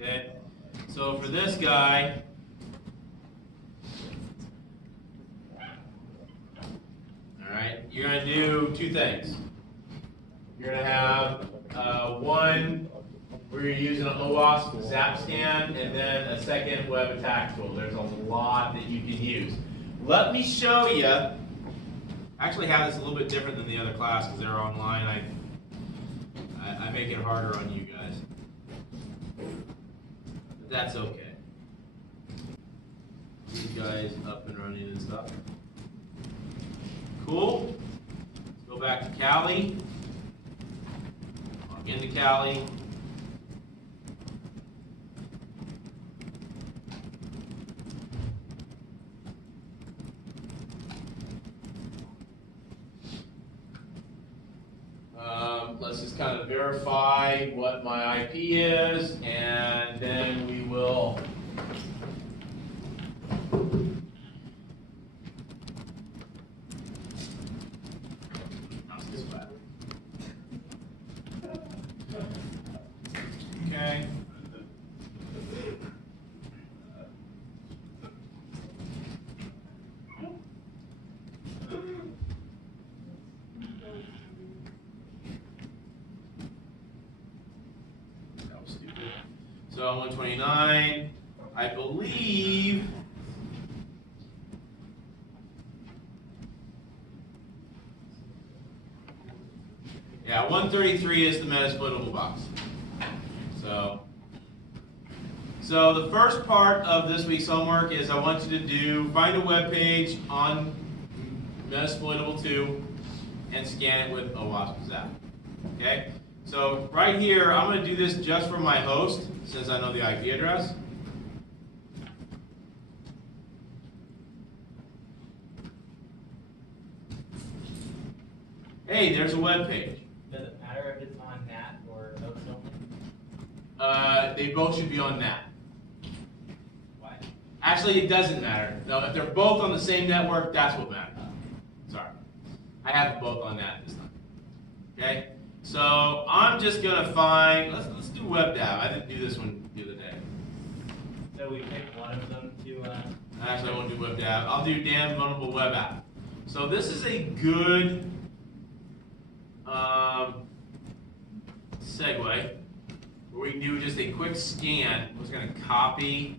Okay, so for this guy, all right, you're going to do two things. You're going to have one where you're using an OWASP zap scan, and then a second web attack tool. There's a lot that you can use. Let me show you. I actually have this a little bit different than the other class because they're online. I make it harder on you guys. But that's okay. These guys up and running and stuff. Cool. Let's go back to Kali. Log into Kali. Let's just kind of verify what my IP is, and then we will okay. So 129, I believe. Yeah, 133 is the Metasplittable box. So the first part of this week's homework is I want you to find a web page on Metasploitable 2 and scan it with OWASP Zap. Okay? So right here, I'm going to do this just for my host, since I know the IP address. Hey, there's a web page. Does it matter if it's on NAT or host only? They both should be on NAT. Why? Actually, it doesn't matter. No, if they're both on the same network, that's what matters. Sorry. I have them both on NAT this time. Okay? So I'm just gonna find, let's do WebDAV. I didn't do this one the other day. So we pick one of them to Actually, I won't do WebDAV. I'll do Dan Vulnerable Web App. So this is a good segue where we can do just a quick scan. I'm just gonna copy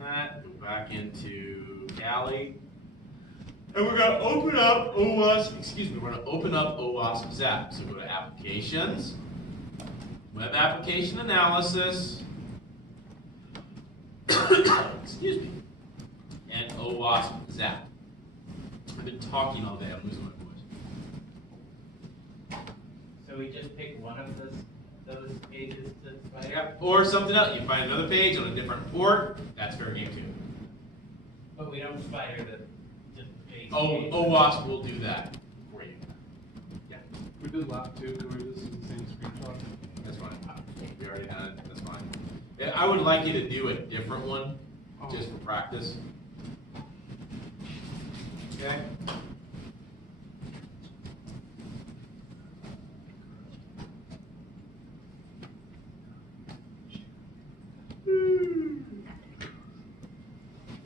that, go back into Kali. And we're going to open up we're going to open up OWASP Zap. So go to Applications, Web Application Analysis, excuse me, and OWASP Zap. I've been talking all day, I'm losing my voice. So we just pick one of those pages to spider? Yeah. Or something else. You find another page on a different port, that's fair game too. But we don't spider the page. OWASP will do that for you. Yeah. We did lap 2, can we do this in the same screenshot? That's fine. We already had it. That's fine. Yeah, I would like you to do a different one, just for practice. Okay.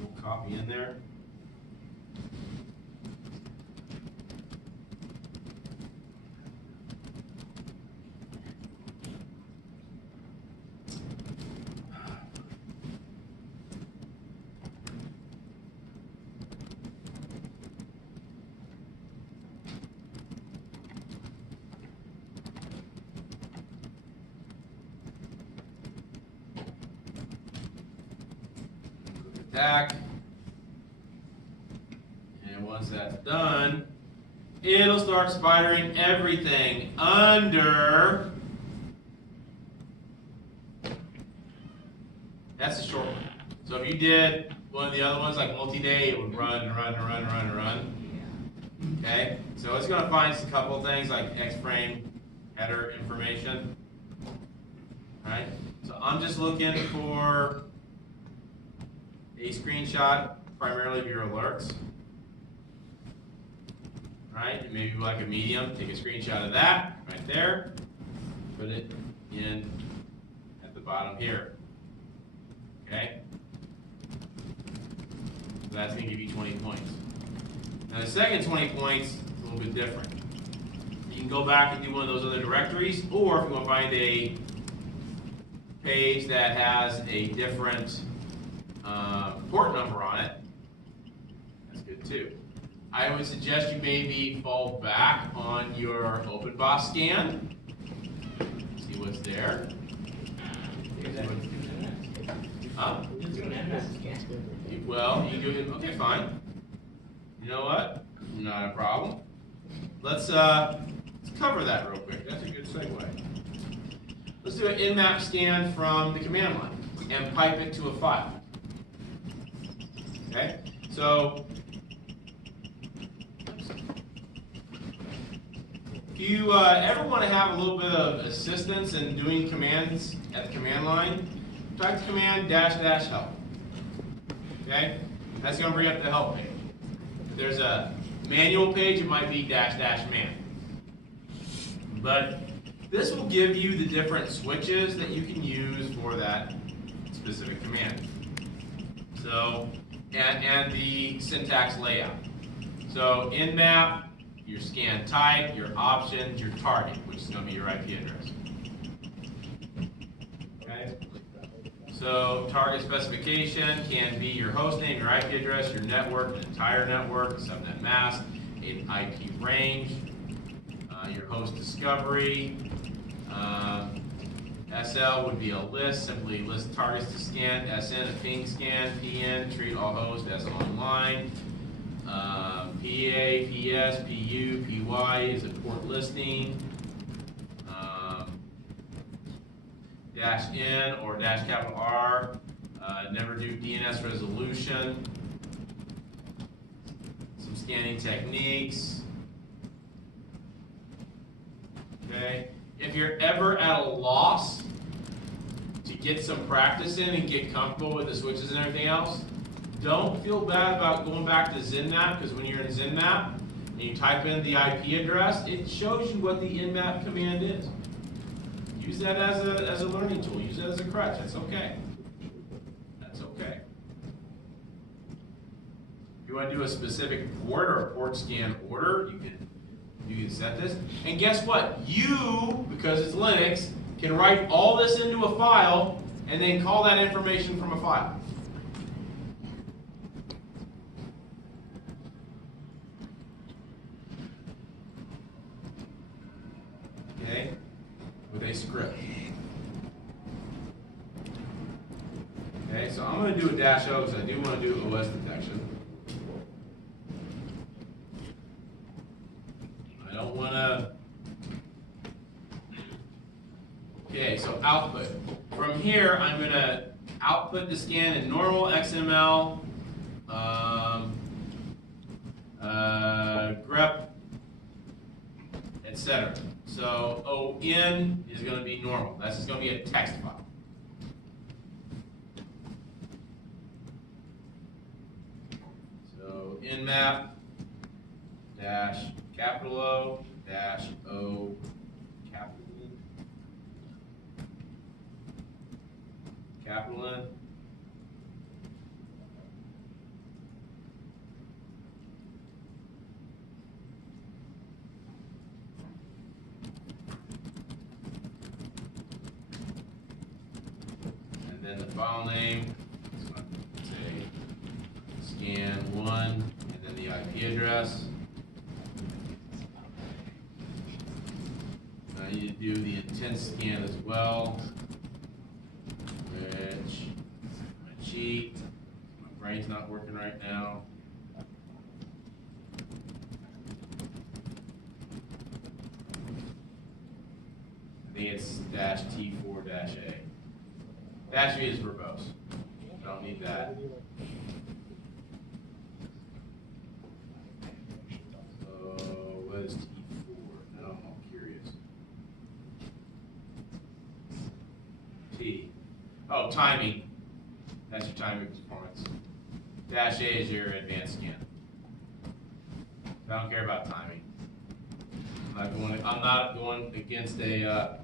We'll copy in there. Attack. And once that's done, it'll start spidering everything under. That's the short one. So if you did one of the other ones like multi-day, it would run and run and run and run and run. Okay? So it's going to find a couple of things like X-frame header information. Alright? So I'm just looking for a screenshot primarily of your alerts. Right? Maybe like a medium, take a screenshot of that right there, put it in at the bottom here. Okay? So that's going to give you 20 points. Now the second 20 points is a little bit different. You can go back and do one of those other directories, or if you want to find a page that has a different port number on it, that's good too. I would suggest you maybe fall back on your OpenBOS scan, see what's there. Huh? Well, you do it. Okay, fine. You know what? Not a problem. Let's cover that real quick. That's a good segue. Let's do an nmap scan from the command line and pipe it to a file. Okay? So, if you ever want to have a little bit of assistance in doing commands at the command line, type the command -- help. Okay? That's going to bring up the help page. If there's a manual page, it might be -- man. But this will give you the different switches that you can use for that specific command. So, and the syntax layout. So, nmap, your scan type, your options, your target, which is going to be your IP address. Okay? So, target specification can be your host name, your IP address, your network, the entire network, subnet mask, an IP range, your host discovery. SL would be a list, simply list targets to scan. SN, a ping scan. PN, treat all hosts as online. PA, PS, PU, PY is a port listing. -N or -R, never do DNS resolution. Some scanning techniques. Okay. If you're ever at a loss to get some practice in and get comfortable with the switches and everything else, don't feel bad about going back to ZenMap, because when you're in ZenMap and you type in the IP address, it shows you what the nmap command is. Use that as a learning tool. Use that as a crutch. That's okay. That's okay. If you want to do a specific port or a port scan order, you can set this. And guess what? You, because it's Linux, can write all this into a file and then call that information from a file. Okay? With a script. Okay, so I'm going to do a -O because I do want to do OS detection. I don't want to. Okay, so output. From here, I'm going to output the scan in normal XML, grep, etc. So ON is going to be normal. That's just going to be a text file. So nmap -O -O capital N. And then the file name is going to say scan1, and then the IP address. I need to do the intent scan as well. Which, my cheat, my brain's not working right now. I think it's -T4-A. -V is verbose. I don't need that. So, what is T4? Now I'm all curious. T. Oh, timing. That's your timing performance. -A is your advanced scan. I don't care about timing. I'm not going against a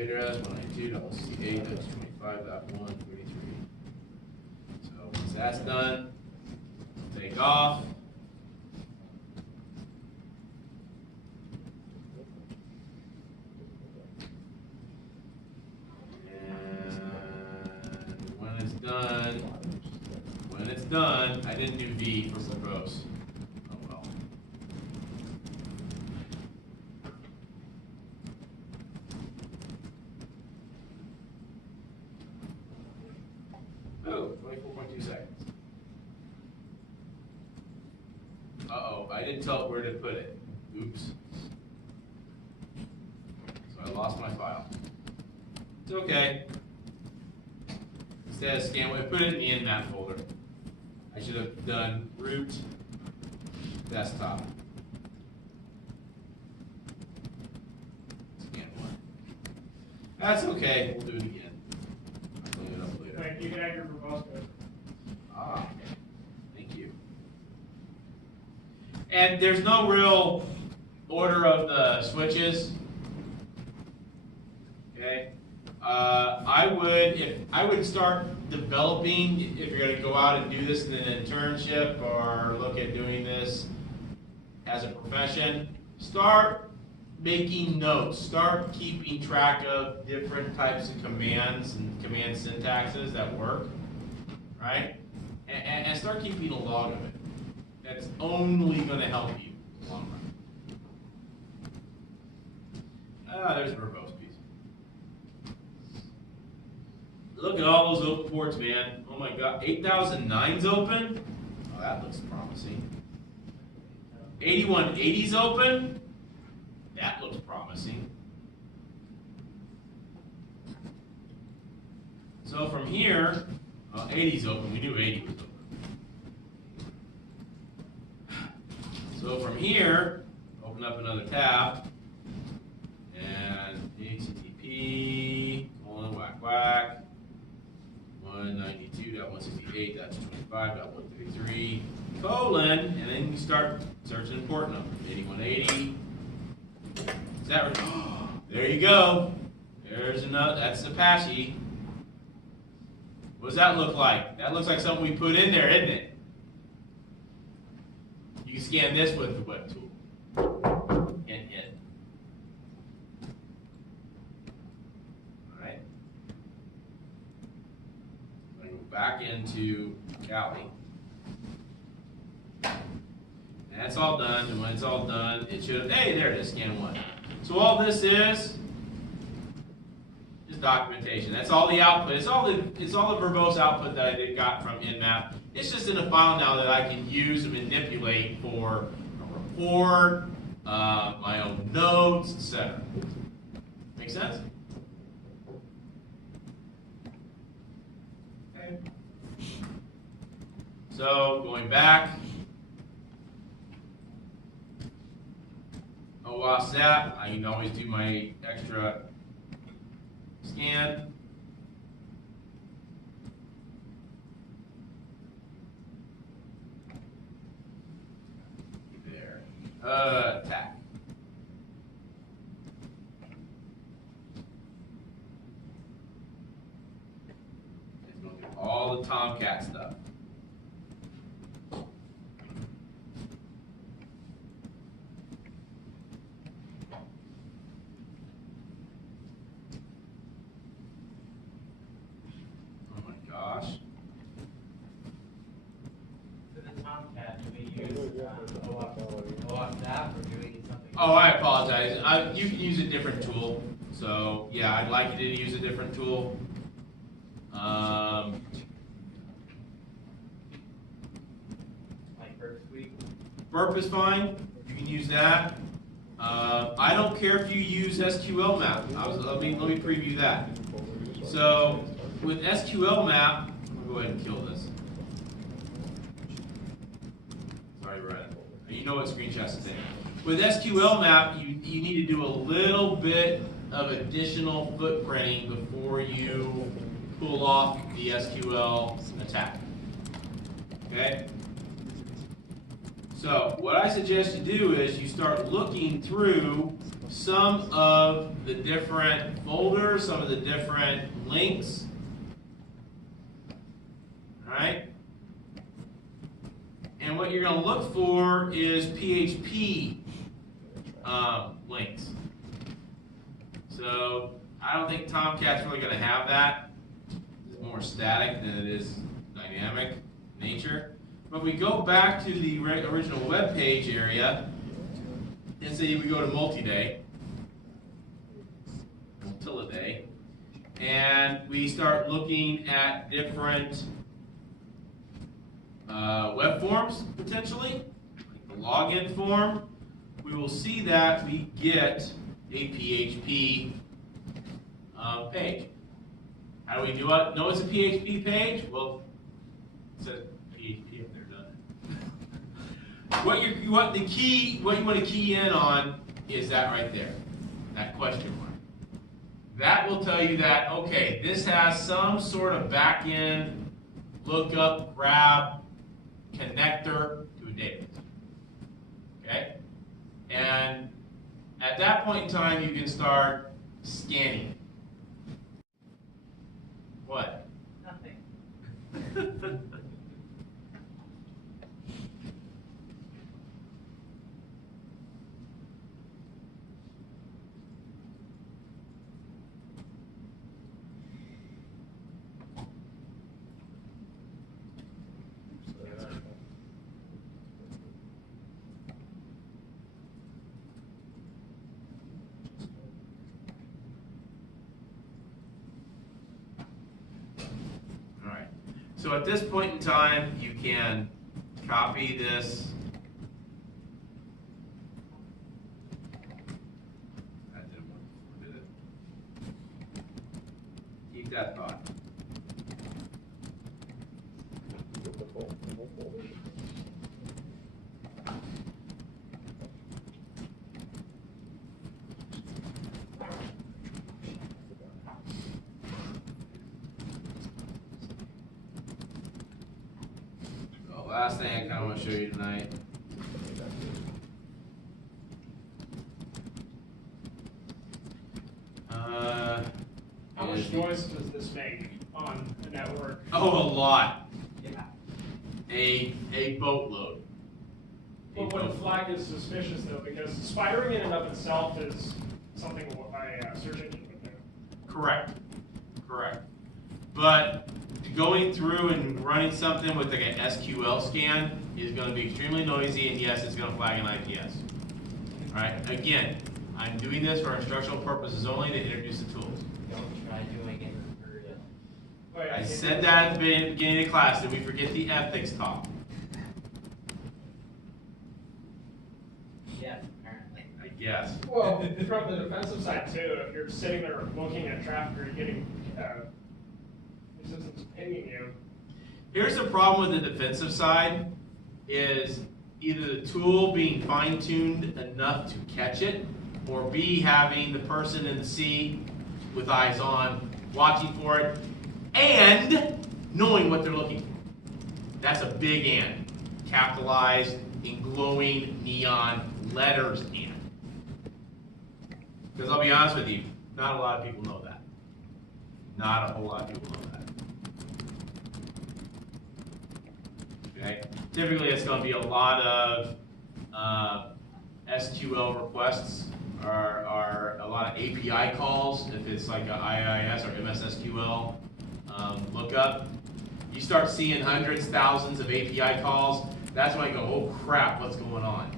address 192.168.25.133. So once that's done, take off. When it's done, I didn't do V for verbose. Oh well. Oh, 24.2 seconds. Uh-oh, I didn't tell it where to put it. Oops. So I lost my file. It's okay. Instead of scan, I put it in the Nmap folder. I should have done root desktop. Scan one. That's okay, we'll do it again. I'll clean it up later. Wait, you can add your verbose code. Ah, thank you. And there's no real order of the switches. Okay. I would start developing, if you're going to go out and do this in an internship or look at doing this as a profession, start making notes, start keeping track of different types of commands and command syntaxes that work, right? And start keeping a log of it. That's only going to help you in the long run. Ah, there's a verbose piece. Look at all those open ports, man. Oh my God, 8009's open? Oh, that looks promising. 8180's open? That looks promising. So from here, 80's open. We knew 80 was open. So from here, open up another tab, and HTTP, whack whack. 192.168.25.133 : and then you start searching port number 8180. Is that right? There you go. There's another. That's Apache. What does that look like? That looks like something we put in there, isn't it? You can scan this with the web tool. Hint, hint. Back into Kali. And that's all done, and when it's all done, it should, hey, there it is, scan one. So all this is documentation. That's all the output. It's all the verbose output that I got from Nmap. It's just in a file now that I can use and manipulate for a report, my own notes, etc. Make sense? So going back, OWASP Zap, I can always do my extra scan. There. Attack. It's going to do all the Tomcat stuff. Oh, I apologize. You can use a different tool. So, yeah, I'd like you to use a different tool. Like Burp Suite? Burp is fine. You can use that. I don't care if you use SQL map. Let me preview that. So, with SQL map, go ahead and kill this. Sorry, Brett. You know what screenshots to take. With SQL map, you need to do a little bit of additional footprinting before you pull off the SQL attack. Okay? So what I suggest you do is you start looking through some of the different folders, some of the different links. All right? And what you're going to look for is PHP links. So I don't think Tomcat's really going to have that. It's more static than it is dynamic nature. But if we go back to the original web page area, and say we go to multi-day, and we start looking at different web forms, potentially, like the login form, we will see that we get a PHP page. How do we do it? Know it's a PHP page? Well, it says PHP up there, doesn't it? What you want to key in on is that right there, that question mark. That will tell you that, okay, this has some sort of back-end lookup, grab, connector to a database. Okay? And at that point in time, you can start scanning. What? Nothing. So at this point in time, you can copy this. That didn't work, did it? Keep that thought. Last thing I kind of want to show you tonight. How much noise does this make on the network? Oh, a lot. Yeah. A boatload. What would flag is suspicious though, because spidering in and of itself is something a search engine would do. Correct. Correct. But going through and running something with like an SQL scan is going to be extremely noisy, and yes, it's going to flag an IPS. All right. Again, I'm doing this for instructional purposes only to introduce the tools. Don't try doing it for real. Oh, yeah, I said that at the beginning of class. Did we forget the ethics talk? Yes, apparently. I guess. Well, from the defensive side too, if you're sitting there looking at traffic or you're getting systems pinging you. Here's the problem with the defensive side is either the tool being fine-tuned enough to catch it, or B, having the person in the seat with eyes on, watching for it, and knowing what they're looking for. That's a big and. Capitalized in glowing neon letters and. Because I'll be honest with you, not a lot of people know that. Not a whole lot of people know that. Okay. Typically, it's going to be a lot of SQL requests or a lot of API calls. If it's like a IIS or MS SQL lookup, you start seeing hundreds, thousands of API calls. That's when I go, oh crap, what's going on?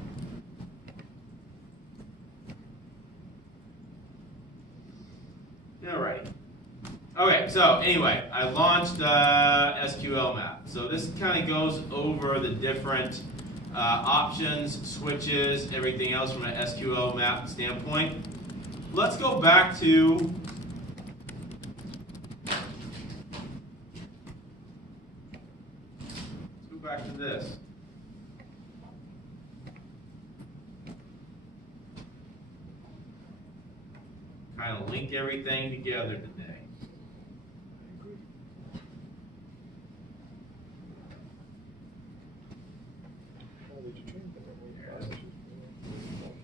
Alrighty. Okay, so anyway, I launched SQL map. So this kind of goes over the different options, switches, everything else from an SQL map standpoint. Let's go back to this. Kind of link everything together today.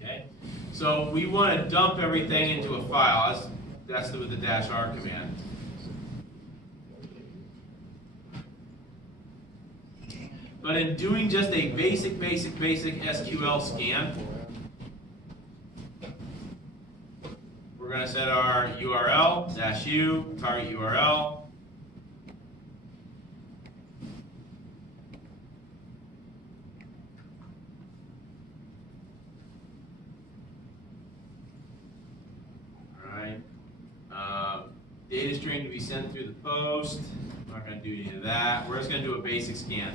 Okay, So we want to dump everything into a file. That's with the -r command. But in doing just a basic SQL scan, we're going to set our URL, -u, target URL. Data string to be sent through the post. I'm not going to do any of that. We're just going to do a basic scan.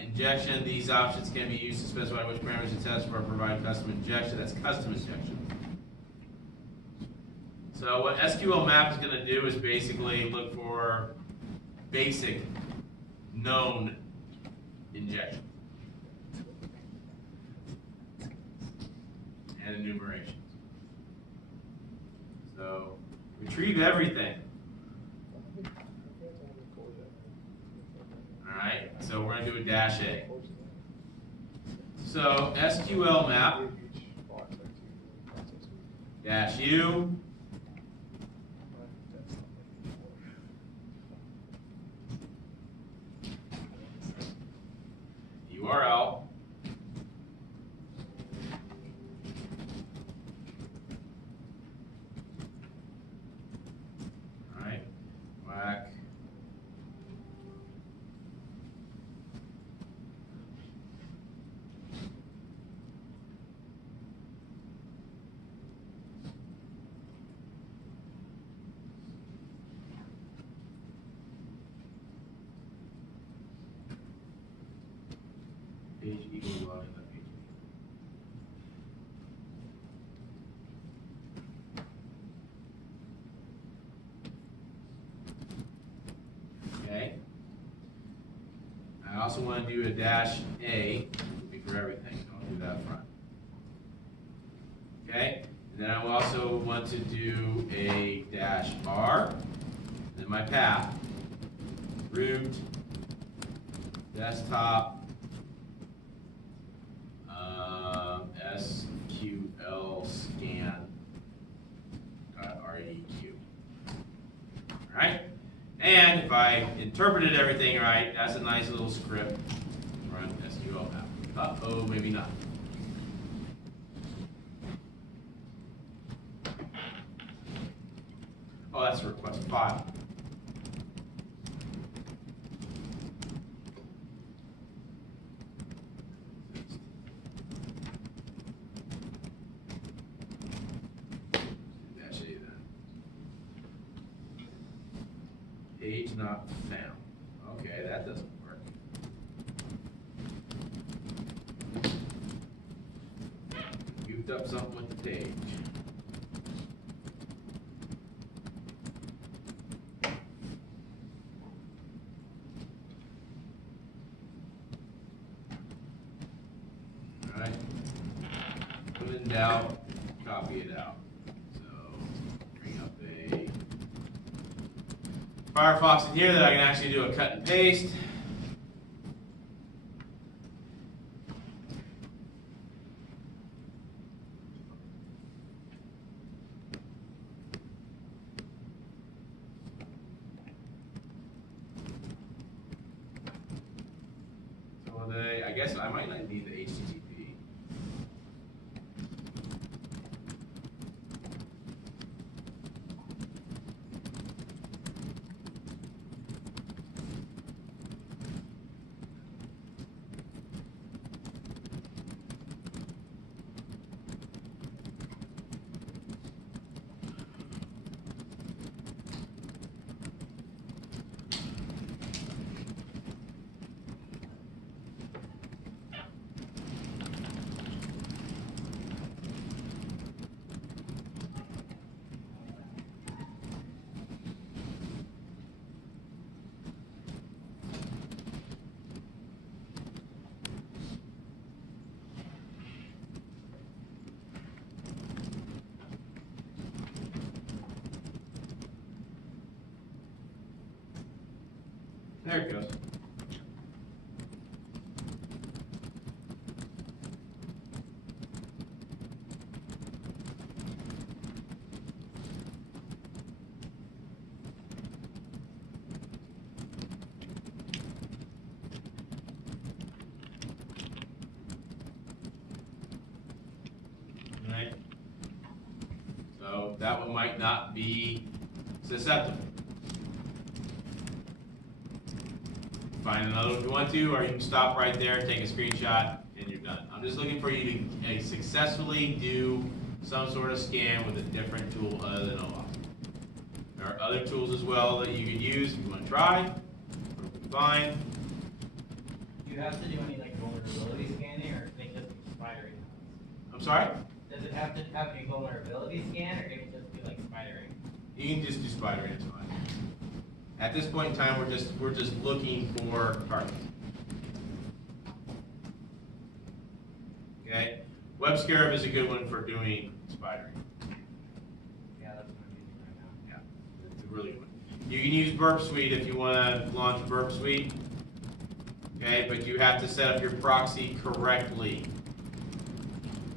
Injection, these options can be used to specify which parameters to test for a provided custom injection. That's custom injection. So what SQL map is going to do is basically look for basic known injection and enumeration. So retrieve everything. Alright, so we're going to do a -a. So SQL map -u URL whack page equals login page. Okay. I also want to do a -a for everything. So I'll do that front. Okay. And then I will also want to do a -r. Then my path. Root. Desktop. SQL scan. .req. All right. And if I interpreted everything right, that's a nice little script. Run SQL map. Uh-oh, maybe not. Oh, that's a request file. Page not found. Okay, that doesn't work. Goofed up something with the page. Alright. Put it in doubt, copy it out. Firefox in here that I can actually do a cut and paste. So I guess I might not need the HTTP. There it goes. that one might not be susceptible. Find another one if you want to, or you can stop right there, take a screenshot, and you're done. I'm just looking for you to successfully do some sort of scan with a different tool other than OAuth. There are other tools as well that you can use if you want to try. Fine. Do you have to do any like vulnerability scanning, or can it just be spidering? I'm sorry? Does it have to have a vulnerability scan, or can it just be like spidering? You can just do spidering, it's fine. At this point in time, we're just looking for targets. Okay? WebScarab is a good one for doing spidering. Yeah, that's what I'm using right now. Yeah, it's a really good one. You can use Burp Suite if you want to launch Burp Suite. Okay, but you have to set up your proxy correctly,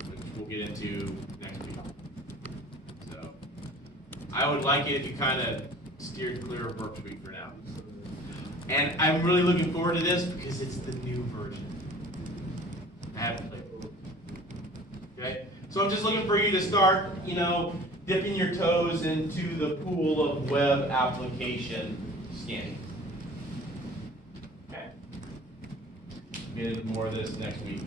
which we'll get into next week. So, I would like it if you kind of steered clear of Burp Suite for now. And I'm really looking forward to this because it's the new version. I haven't played it. Okay, so I'm just looking for you to start, dipping your toes into the pool of web application scanning. Okay. Get into more of this next week.